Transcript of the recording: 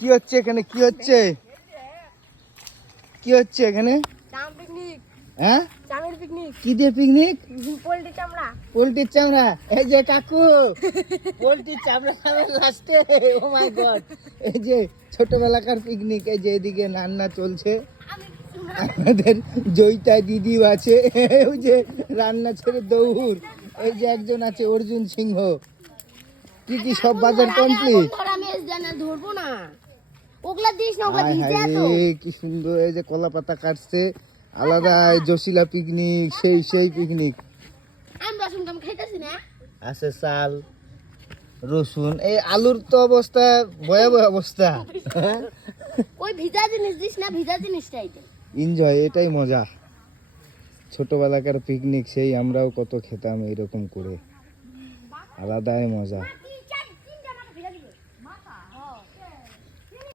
কি হচ্ছে এখানে? কি হচ্ছে? কি হচ্ছে এখানে? হ্যাঁ, কি দিয়ে পিকনিক? পোল্ট্রির চামড়া। এই যে কাকু, পোল্ট্রির চামড়া খাবেন লাস্টে? ও মাই গড। এই যে ছোটবেলাকার পিকনিক, এই যে এদিকে রান্না চলছে, আমাদের জয়িতা দিদিও আছে, ওই যে রান্না ছেড়ে দৌড়। এই যে একজন আছে অর্জুন সিংহ। কি কি সব বাজার কমপ্লিট? কি সুন্দর, এই যে কলা পাতা কাটছে, আলাদা জসিলা পিকনিক, সেই পিকনিক। আছে চাল, রসুন, এই আলুর তো অবস্থা ভয়াবহ অবস্থা। এনজয়, এটাই মজা। ছোটবেলাকার পিকনিক, সেই আমরাও কত খেতাম এইরকম করে, আলাদাই মজা।